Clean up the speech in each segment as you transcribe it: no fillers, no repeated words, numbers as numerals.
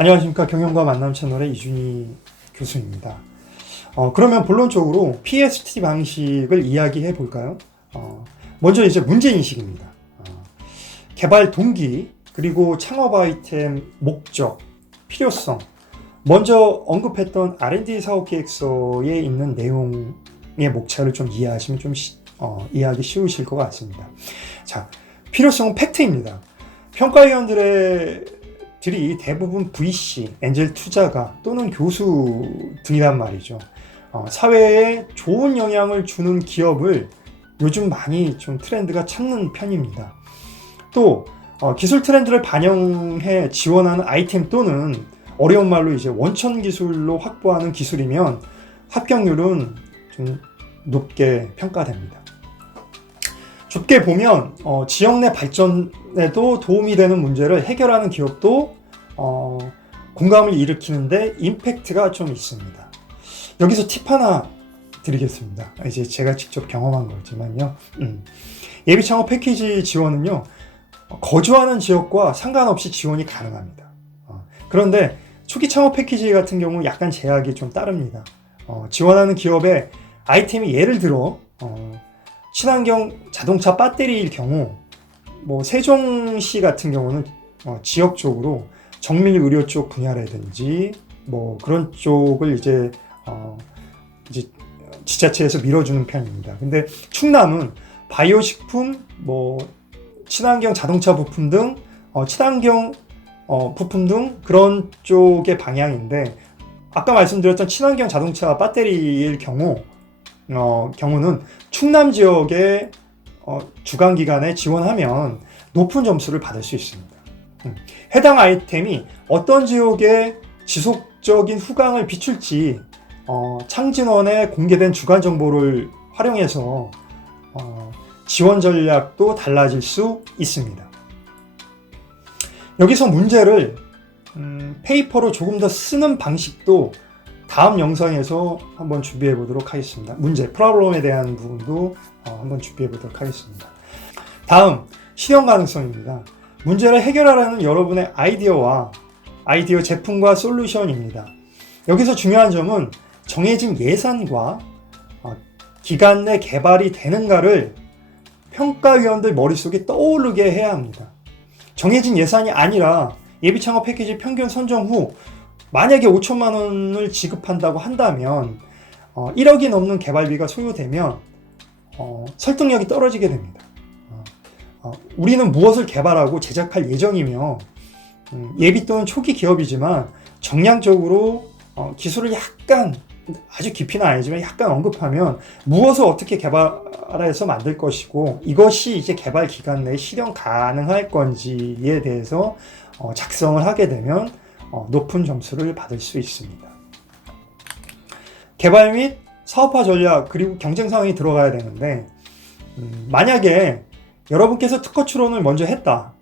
안녕하십니까. 경영과 만남 채널의 이준희 교수입니다. 그러면 본론적으로 PST 방식을 이야기해 볼까요? 먼저 이제 문제인식입니다. 개발 동기, 그리고 창업 아이템 목적, 필요성. 먼저 언급했던 R&D 사업 계획서에 있는 내용의 목차를 좀 이해하시면 좀 이해하기 쉬우실 것 같습니다. 자, 필요성은 팩트입니다. 평가위원들이 대부분 VC, 엔젤 투자가 또는 교수 등이란 말이죠. 사회에 좋은 영향을 주는 기업을 요즘 많이 좀 트렌드가 찾는 편입니다. 또 기술 트렌드를 반영해 지원하는 아이템 또는 어려운 말로 이제 원천 기술로 확보하는 기술이면 합격률은 좀 높게 평가됩니다. 좁게 보면 지역 내 발전에도 도움이 되는 문제를 해결하는 기업도 공감을 일으키는데 임팩트가 좀 있습니다. 여기서 팁 하나 드리겠습니다. 이제 제가 직접 경험한 거지만요. 예비 창업 패키지 지원은요, 거주하는 지역과 상관없이 지원이 가능합니다. 그런데 초기 창업 패키지 같은 경우 약간 제약이 좀 따릅니다. 지원하는 기업의 아이템이 예를 들어 친환경 자동차 배터리일 경우, 세종시 같은 경우는 지역적으로 정밀 의료 쪽 분야라든지 그런 쪽을 이제 지자체에서 밀어주는 편입니다. 근데 충남은 바이오 식품, 친환경 자동차 부품 등 친환경 부품 등 그런 쪽의 방향인데, 아까 말씀드렸던 친환경 자동차 배터리일 경우는 충남 지역의 주관기관에 지원하면 높은 점수를 받을 수 있습니다. 해당 아이템이 어떤 지역에 지속적인 후광을 비출지 창진원에 공개된 주관 정보를 활용해서 지원 전략도 달라질 수 있습니다. 여기서 문제를 페이퍼로 조금 더 쓰는 방식도 다음 영상에서 한번 준비해 보도록 하겠습니다. 문제, 프로블럼에 대한 부분도 한번 준비해 보도록 하겠습니다. 다음, 실현 가능성입니다. 문제를 해결하라는 여러분의 아이디어 제품과 솔루션입니다. 여기서 중요한 점은 정해진 예산과 기간 내 개발이 되는가를 평가위원들 머릿속에 떠오르게 해야 합니다. 정해진 예산이 아니라 예비 창업 패키지 평균 선정 후 만약에 5천만 원을 지급한다고 한다면 1억이 넘는 개발비가 소요되면 설득력이 떨어지게 됩니다. 우리는 무엇을 개발하고 제작할 예정이며 예비 또는 초기 기업이지만 정량적으로 기술을 약간, 아주 깊이는 아니지만 약간 언급하면 무엇을 어떻게 개발해서 만들 것이고 이것이 이제 개발 기간 내에 실현 가능할 건지에 대해서 작성을 하게 되면 높은 점수를 받을 수 있습니다. 개발 및 사업화 전략 그리고 경쟁 상황이 들어가야 되는데, 만약에 여러분께서 특허 출원을 먼저 했다.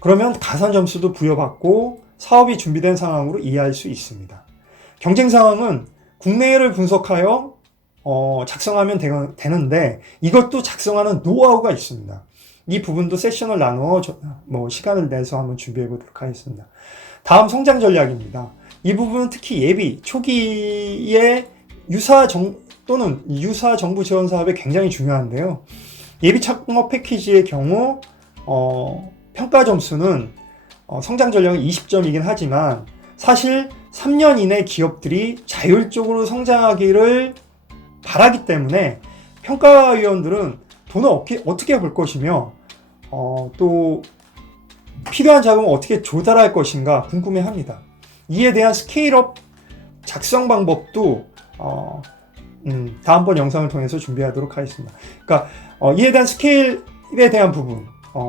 그러면 가산 점수도 부여받고 사업이 준비된 상황으로 이해할 수 있습니다. 경쟁 상황은 국내를 분석하여 작성하면 되는데 이것도 작성하는 노하우가 있습니다. 이 부분도 세션을 나누어 시간을 내서 한번 준비해 보도록 하겠습니다. 다음, 성장 전략입니다. 이 부분은 특히 예비 초기에 유사 정부 지원 사업에 굉장히 중요한데요. 예비 창업 패키지의 경우 평가 점수는 성장 전략은 20점이긴 하지만 사실 3년 이내 기업들이 자율적으로 성장하기를 바라기 때문에 평가위원들은 돈을 어떻게 벌 것이며 또 필요한 자금을 어떻게 조달할 것인가 궁금해합니다. 이에 대한 스케일업 작성 방법도 다음번 영상을 통해서 준비하도록 하겠습니다. 그러니까 이에 대한 스케일에 대한 부분,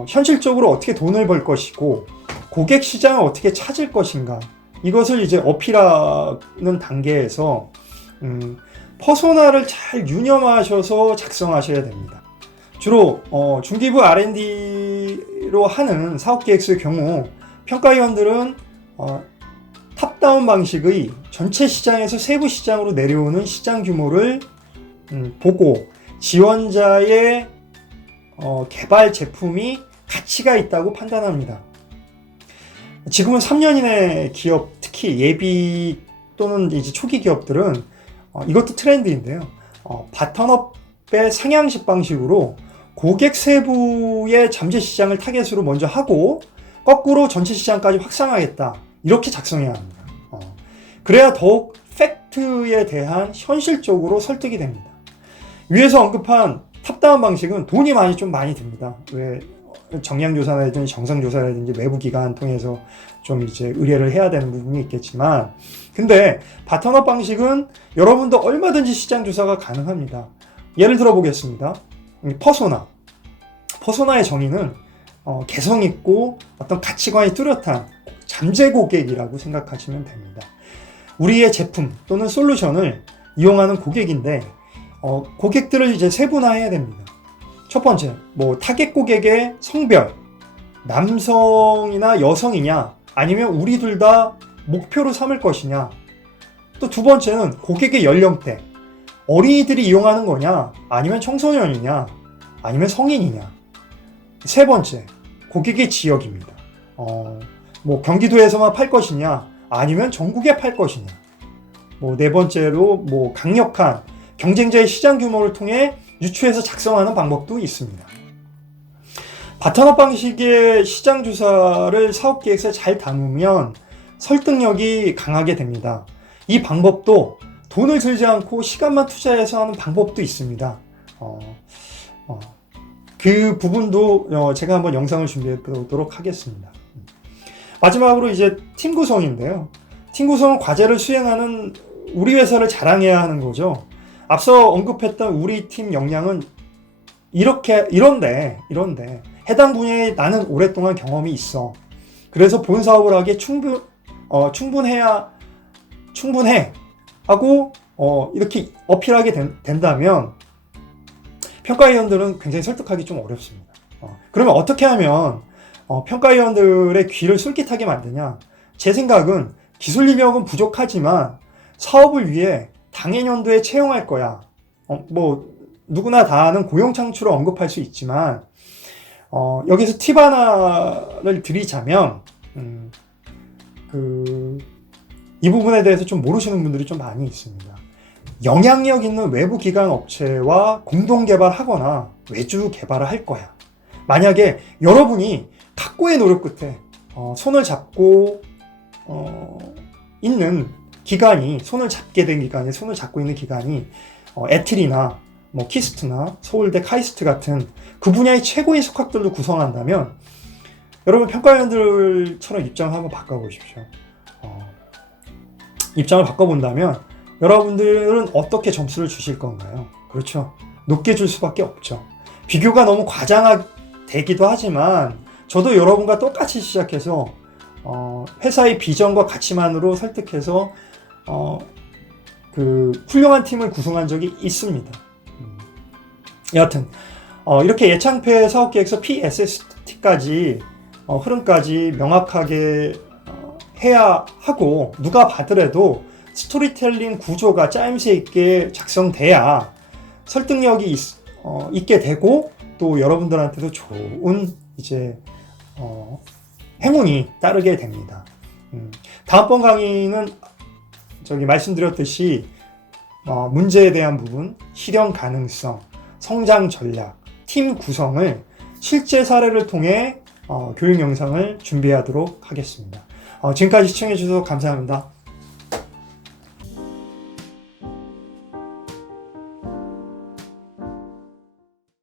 현실적으로 어떻게 돈을 벌 것이고 고객 시장을 어떻게 찾을 것인가, 이것을 이제 어필하는 단계에서 퍼소나를 잘 유념하셔서 작성하셔야 됩니다. 주로 중기부 R&D로 하는 사업계획서의 경우 평가위원들은 탑다운 방식의 전체 시장에서 세부 시장으로 내려오는 시장 규모를 보고 지원자의 개발 제품이 가치가 있다고 판단합니다. 지금은 3년 이내 기업, 특히 예비 또는 이제 초기 기업들은 이것도 트렌드인데요. 바텀업의 상향식 방식으로 고객 세부의 잠재 시장을 타겟으로 먼저 하고 거꾸로 전체 시장까지 확산하겠다. 이렇게 작성해야 합니다. 그래야 더욱 팩트에 대한 현실적으로 설득이 됩니다. 위에서 언급한 탑다운 방식은 돈이 좀 많이 듭니다. 왜 정량조사라든지 정상조사라든지 외부 기관 통해서 좀 이제 의뢰를 해야 되는 부분이 있겠지만, 근데 바텀업 방식은 여러분도 얼마든지 시장 조사가 가능합니다. 예를 들어 보겠습니다. 퍼소나의 정의는 개성 있고 어떤 가치관이 뚜렷한 잠재 고객이라고 생각하시면 됩니다. 우리의 제품 또는 솔루션을 이용하는 고객인데 고객들을 이제 세분화해야 됩니다. 첫 번째, 타겟 고객의 성별, 남성이나 여성이냐, 아니면 우리 둘 다 목표로 삼을 것이냐. 또 두 번째는 고객의 연령대, 어린이들이 이용하는 거냐, 아니면 청소년이냐, 아니면 성인이냐. 세 번째, 고객의 지역입니다. 경기도에서만 팔 것이냐, 아니면 전국에 팔 것이냐. 네 번째로 강력한 경쟁자의 시장 규모를 통해 유추해서 작성하는 방법도 있습니다. 바텀업 방식의 시장 조사를 사업 계획서에 잘 담으면 설득력이 강하게 됩니다. 이 방법도 돈을 들지 않고 시간만 투자해서 하는 방법도 있습니다. 그 부분도 제가 한번 영상을 준비해 보도록 하겠습니다. 마지막으로 이제 팀 구성인데요. 팀 구성은 과제를 수행하는 우리 회사를 자랑해야 하는 거죠. 앞서 언급했던 우리 팀 역량은 이런데 해당 분야에 나는 오랫동안 경험이 있어. 그래서 본 사업을 하기에 충분해 하고 이렇게 어필하게 된다면 평가위원들은 굉장히 설득하기 좀 어렵습니다. 그러면 어떻게 하면 평가위원들의 귀를 솔깃하게 만드냐? 제 생각은 기술 인력은 부족하지만 사업을 위해 당해년도에 채용할 거야. 누구나 다 아는 고용 창출을 언급할 수 있지만 여기서 팁 하나를 드리자면 이 부분에 대해서 좀 모르시는 분들이 좀 많이 있습니다. 영향력 있는 외부 기관 업체와 공동 개발하거나 외주 개발을 할 거야. 만약에 여러분이 각고의 노력 끝에 손을 잡고 있는 기관이 손을 잡고 있는 기관이 에틸이나 키스트나 서울대 카이스트 같은 그 분야의 최고의 속학들로 구성한다면 여러분 평가위원들처럼 입장을 한번 바꿔보십시오. 입장을 바꿔본다면 여러분들은 어떻게 점수를 주실 건가요? 그렇죠. 높게 줄 수밖에 없죠. 비교가 너무 과장되기도 하지만 저도 여러분과 똑같이 시작해서 회사의 비전과 가치만으로 설득해서 훌륭한 팀을 구성한 적이 있습니다. 여하튼 이렇게 예창패 사업계획서 PSST까지 흐름까지 명확하게 해야 하고 누가 봐더라도 스토리텔링 구조가 짜임새 있게 작성돼야 설득력이 있게 되고 또 여러분들한테도 좋은 행운이 따르게 됩니다. 다음번 강의는 말씀드렸듯이 문제에 대한 부분, 실현 가능성, 성장 전략, 팀 구성을 실제 사례를 통해 교육 영상을 준비하도록 하겠습니다. 지금까지 시청해 주셔서 감사합니다.